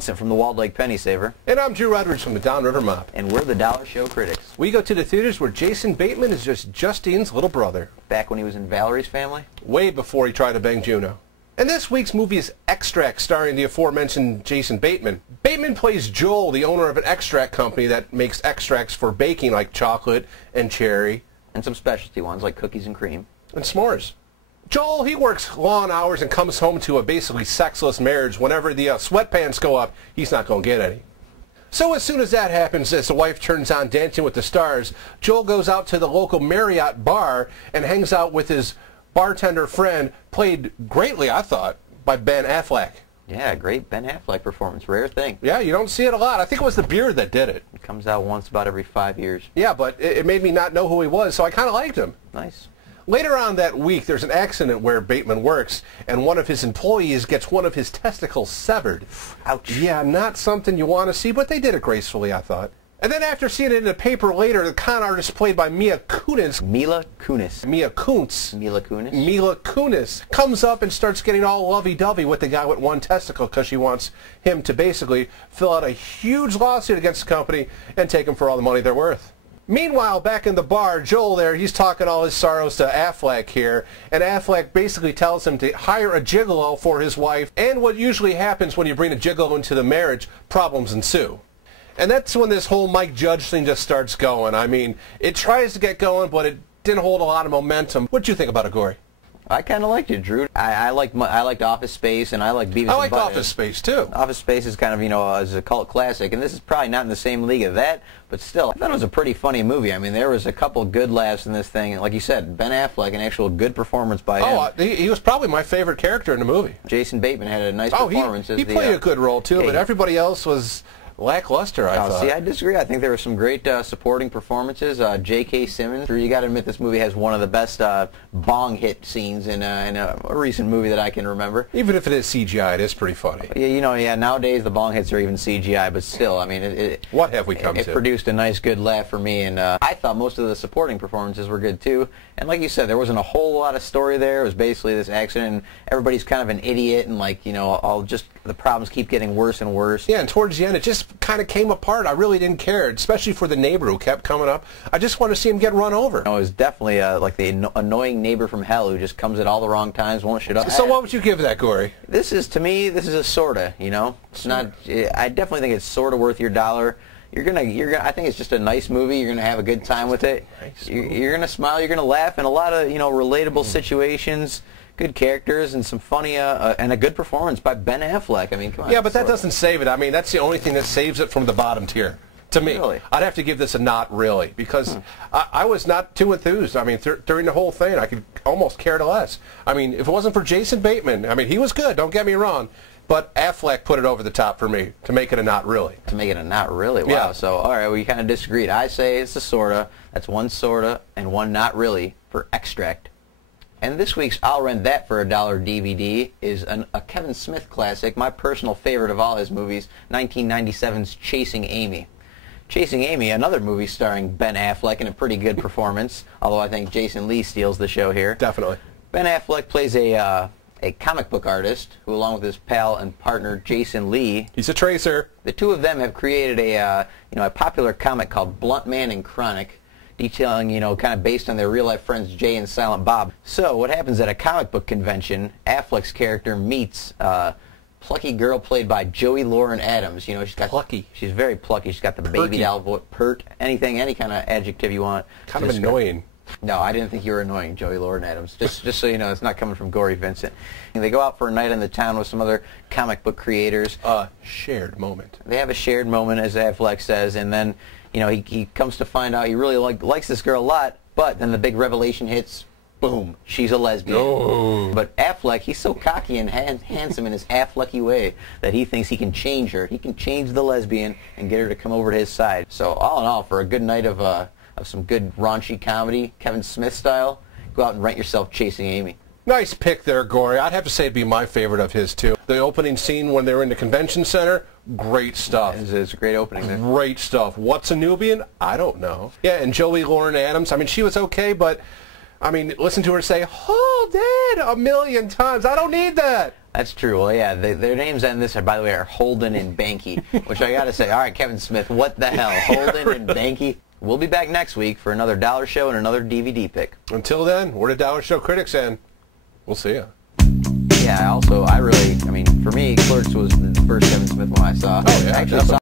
Vincent from the Walled Lake Penny Saver. And I'm Drew Rodriguez from the Downriver Mop. And we're the Dollar Show Critics. We go to the theaters where Jason Bateman is just Justine's little brother. Back when he was in Valerie's Family? Way before he tried to bang Juno. And this week's movie is Extract, starring the aforementioned Jason Bateman. Bateman plays Joel, the owner of an extract company that makes extracts for baking like chocolate and cherry. And some specialty ones like cookies and cream. And s'mores. Joel, he works long hours and comes home to a basically sexless marriage. Whenever the sweatpants go up, he's not going to get any. So as soon as that happens, as the wife turns on Dancing with the Stars, Joel goes out to the local Marriott bar and hangs out with his bartender friend, played greatly, I thought, by Ben Affleck. Yeah, great Ben Affleck performance. Rare thing. Yeah, you don't see it a lot. I think it was the beard that did it. It comes out once about every 5 years. Yeah, but it made me not know who he was, so I kind of liked him. Nice. Later on that week, there's an accident where Bateman works, and one of his employees gets one of his testicles severed. Ouch. Yeah, not something you want to see, but they did it gracefully, I thought. And then after seeing it in the paper later, the con artist played by Mila Kunis. Mila Kunis. Mila Kunis. Mila Kunis? Mila Kunis comes up and starts getting all lovey-dovey with the guy with one testicle because she wants him to basically fill out a huge lawsuit against the company and take him for all the money they're worth. Meanwhile, back in the bar, Joel there, he's talking all his sorrows to Affleck here, and Affleck basically tells him to hire a gigolo for his wife, and what usually happens when you bring a gigolo into the marriage, problems ensue. And that's when this whole Mike Judge thing just starts going. I mean, it tries to get going, but it didn't hold a lot of momentum. What'd you think about it, Gory? I kind of liked it, Drew. I liked Office Space, and I like Beavis and Butthead. I liked Office Space, too. Office Space is kind of, is a cult classic, and this is probably not in the same league of that, but still, I thought it was a pretty funny movie. I mean, there was a couple good laughs in this thing, and like you said, Ben Affleck, an actual good performance by him. Oh, he was probably my favorite character in the movie. Jason Bateman had a nice performance. He played a good role, too, but everybody else was lackluster, I thought. See, I disagree. I think there were some great supporting performances. J.K. Simmons, you got to admit this movie has one of the best bong hit scenes in a recent movie that I can remember. Even if it is CGI, it is pretty funny. Yeah, nowadays the bong hits are even CGI, but still, I mean, what have we come to? It produced a nice, good laugh for me, and I thought most of the supporting performances were good too. And like you said, there wasn't a whole lot of story there. It was basically this accident, and everybody's kind of an idiot, and the problems keep getting worse and worse. Yeah, and towards the end, it just kind of came apart. I really didn't care, especially for the neighbor who kept coming up. I just wanted to see him get run over. It was definitely like the annoying neighbor from hell who just comes at all the wrong times, won't shut up. So what would you give that, Gory? To me, this is a sorta, It's not. I definitely think it's sorta worth your dollar. I think it's just a nice movie. You're gonna have a good time with it. You're gonna smile. You're gonna laugh, and a lot of relatable situations. Good characters and some funny and a good performance by Ben Affleck. I mean, come on. Yeah, but that doesn't save it. I mean, that's the only thing that saves it from the bottom tier. To me, really? I'd have to give this a not really, because I was not too enthused. I mean, during the whole thing, I could almost care less. I mean, if it wasn't for Jason Bateman, I mean, he was good, don't get me wrong, but Affleck put it over the top for me to make it a not really. To make it a not really? Wow. Yeah. So, all right, we kind of disagreed. I say it's a sorta. That's one sorta and one not really for Extract. And this week's I'll Rent That for $1 DVD is a Kevin Smith classic, my personal favorite of all his movies, 1997's Chasing Amy. Chasing Amy, another movie starring Ben Affleck in a pretty good performance, although I think Jason Lee steals the show here. Definitely. Ben Affleck plays a comic book artist who, along with his pal and partner Jason Lee, he's a tracer. The two of them have created a popular comic called Blunt Man and Chronic, detailing, kind of based on their real-life friends Jay and Silent Bob. So what happens at a comic book convention, Affleck's character meets a plucky girl played by Joey Lauren Adams. She's got plucky. She's very plucky. She's got the baby doll voice, pert, any kind of adjective you want. Kind of annoying. No, I didn't think you were annoying, Joey Lauren Adams. Just so you know, it's not coming from Gory Vincent. And they go out for a night in the town with some other comic book creators. A shared moment. They have a shared moment, as Affleck says, and then he comes to find out he really likes this girl a lot, but then the big revelation hits, boom, she's a lesbian. Oh. But Affleck, he's so cocky and handsome in his Afflecky way that he thinks he can change her. He can change the lesbian and get her to come over to his side. So all in all, for a good night of some good raunchy comedy, Kevin Smith style, go out and rent yourself Chasing Amy. Nice pick there, Gory. I'd have to say it'd be my favorite of his, too. The opening scene when they were in the convention center, great stuff. It's a great opening there. Great stuff. What's a Nubian? I don't know. Yeah, and Joey Lauren Adams, I mean, she was okay, but I mean, listen to her say, "Hold it," 1,000,000 times. I don't need that. That's true. Well, yeah, their names on this, by the way, are Holden and Banky, which I got to say, all right, Kevin Smith, what the hell? Holden and Banky? We'll be back next week for another Dollar Show and another DVD pick. Until then, we're the Dollar Show critics, and we'll see ya. Yeah, for me, Clerks was the first Kevin Smith one I saw. Oh, yeah, I actually definitely. saw